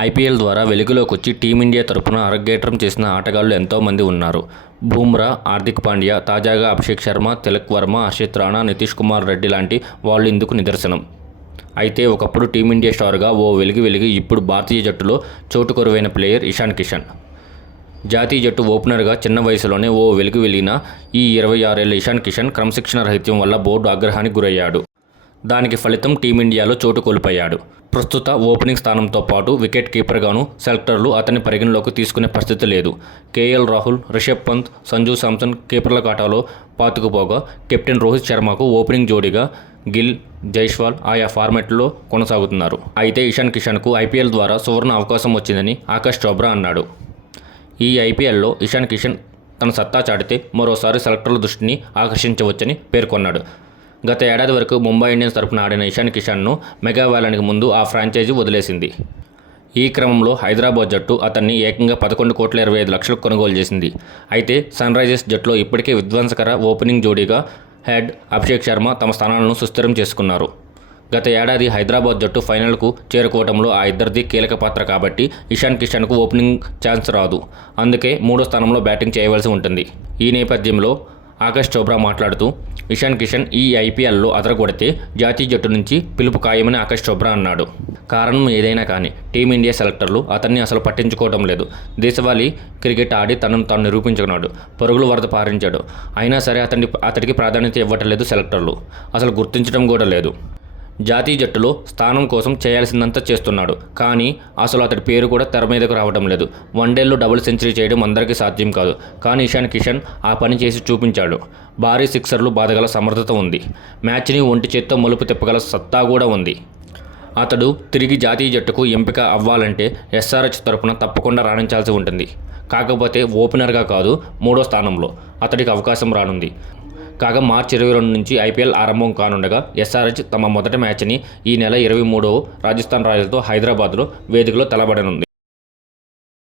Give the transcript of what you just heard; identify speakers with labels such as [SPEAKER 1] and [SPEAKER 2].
[SPEAKER 1] IPL ద్వారా వెలుగులోకి వచ్చి టీమిండియా తరపున అరగేట్రం చేసిన ఆటగాళ్ళు ఎంతోమంది ఉన్నారు. బూమ్రా హార్దిక్ పాండ్యా తాజాగా అభిషేక్ శర్మ తిలక్ వర్మ హర్షిత్ రాణా నితీష్ కుమార్ రెడ్డి లాంటి వాళ్ళు ఇందుకు నిదర్శనం. అయితే ఒకప్పుడు టీమిండియా స్టార్గా ఓ వెలిగి వెలిగి ఇప్పుడు భారతీయ జట్టులో చోటు కొరువైన ప్లేయర్ ఇషాన్ కిషన్. జాతీయ జట్టు ఓపెనర్గా చిన్న వయసులోనే ఓ వెలుగు వెలిగిన ఈ ఇరవై ఆరేళ్ళ ఇషాన్ కిషన్ క్రమశిక్షణ రహిత్యం వల్ల బోర్డు ఆగ్రహానికి గురయ్యాడు. దానికి ఫలితం టీమిండియాలో చోటు కోల్పోయాడు. ప్రస్తుత ఓపెనింగ్ స్థానంతో పాటు వికెట్ కీపర్గాను సెలెక్టర్లు అతన్ని పరిగణలోకి తీసుకునే పరిస్థితి లేదు. కేఎల్ రాహుల్ రిషబ్ పంత్ సంజు సామ్సన్ కీపర్ల కాటాలో పాతుకుపోగా కెప్టెన్ రోహిత్ శర్మకు ఓపెనింగ్ జోడీగా గిల్ జైష్వాల్ ఆయా ఫార్మాట్లో కొనసాగుతున్నారు. అయితే ఇషాన్ కిషన్కు ఐపీఎల్ ద్వారా సువర్ణ అవకాశం వచ్చిందని ఆకాష్ చోబ్రా అన్నాడు. ఈ ఐపీఎల్లో ఇషాన్ కిషన్ తన సత్తా చాటితే మరోసారి సెలెక్టర్ల దృష్టిని ఆకర్షించవచ్చని పేర్కొన్నాడు. గత ఏడాది వరకు ముంబై ఇండియన్స్ తరపున ఆడిన ఇషాన్ కిషన్ను మెగా వేలానికి ముందు ఆ ఫ్రాంచైజీ వదిలేసింది. ఈ క్రమంలో హైదరాబాద్ జట్టు అతన్ని ఏకంగా పదకొండు కోట్ల ఇరవై ఐదు లక్షలకు కొనుగోలు చేసింది. అయితే సన్ రైజర్స్ జట్టులో ఇప్పటికే విధ్వంసకర ఓపెనింగ్ జోడీగా హెడ్ అభిషేక్ శర్మ తమ స్థానాలను సుస్థిరం చేసుకున్నారు. గత ఏడాది హైదరాబాద్ జట్టు ఫైనల్కు చేరుకోవడంలో ఆ ఇద్దరిది కీలక పాత్ర కాబట్టి ఇషాన్ కిషన్కు ఓపెనింగ్ ఛాన్స్ రాదు. అందుకే మూడో స్థానంలో బ్యాటింగ్ చేయవలసి ఉంటుంది. ఈ నేపథ్యంలో ఆకాష్ చోబ్రా మాట్లాడుతూ ఇషాన్ కిషన్ ఈ ఐపీఎల్లో అదరగొడితే జాతీయ జట్టు నుంచి పిలుపు ఖాయమని ఆకాష్ చోబ్రా అన్నాడు. కారణం ఏదైనా కానీ టీమిండియా సెలెక్టర్లు అతన్ని అసలు పట్టించుకోవడం లేదు. దేశవాళీ క్రికెట్ ఆడి తనను తాను నిరూపించుకున్నాడు. పరుగులు వరద పారించాడు. అయినా సరే అతని అతడికి ప్రాధాన్యత ఇవ్వటం లేదు సెలెక్టర్లు. అసలు గుర్తించడం కూడా లేదు. జాతీయ జట్టులో స్థానం కోసం చేయాల్సిందంతా చేస్తున్నాడు. కానీ అసలు అతడి పేరు కూడా తెర మీదకు రావడం లేదు. వన్డేల్లో డబుల్ సెంచరీ చేయడం అందరికీ సాధ్యం కాదు. కానీ ఇషాన్ కిషన్ ఆ పని చేసి చూపించాడు. భారీ సిక్సర్లు బాధగల సమర్థత ఉంది. మ్యాచ్ని ఒంటి చేత్తో మలుపు తిప్పగల సత్తా కూడా ఉంది. అతడు తిరిగి జాతీయ జట్టుకు ఎంపిక అవ్వాలంటే ఎస్ఆర్హెచ్ తరపున తప్పకుండా రాణించాల్సి ఉంటుంది. కాకపోతే ఓపెనర్గా కాదు మూడో స్థానంలో. అతడికి అవకాశం రానుంది. కాగా మార్చి ఇరవై రెండు నుంచి ఐపీఎల్ ఆరంభం కానుండగా ఎస్ఆర్హెచ్ తమ మొదటి మ్యాచ్ని ఈ నెల ఇరవై మూడవ రాజస్థాన్ రాయల్స్తో హైదరాబాద్లో వేదికలో తలబడనుంది.